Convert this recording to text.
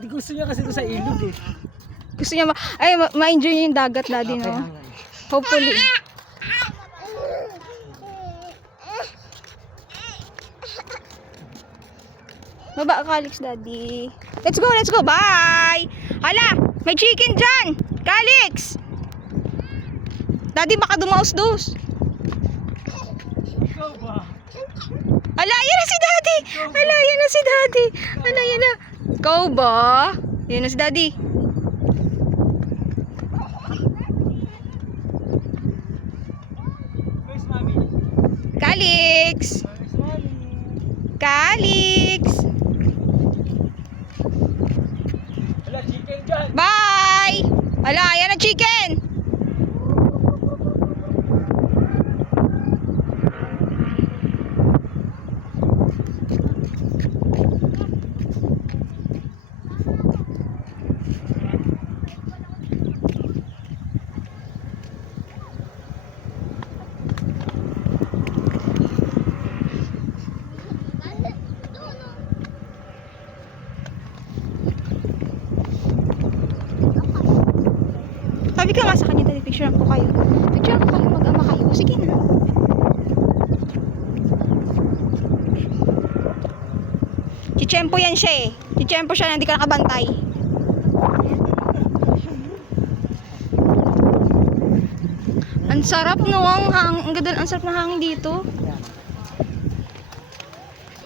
Hindi gusto niya kasi ito sa ilog eh. Gusto niya ma-enjoy niya yung dagat, daddy, no? Hopefully. Baba ka, Calix, daddy. Let's go, let's go. Bye! Hala, may chicken dyan. Calix! Daddy, baka dumaos-dos. Ikaw ba? Ala, yan na si daddy. Ala, yan na si daddy. Ala, yan na. Ikaw ba? Yan na si daddy. Where's mommy? Calix! Where's mommy? Calix! Wala, chicken dyan. Bye! Ala, yan na chicken. Sabi ka nga sa kanya, dali, picture ko kayo. Picture ko kayo, mag-ama kayo. Sige na. Chichempo yan siya eh. Chichempo siya na hindi ka nakabantay. Ang sarap no, ang ganda, ang sarap na hangin dito.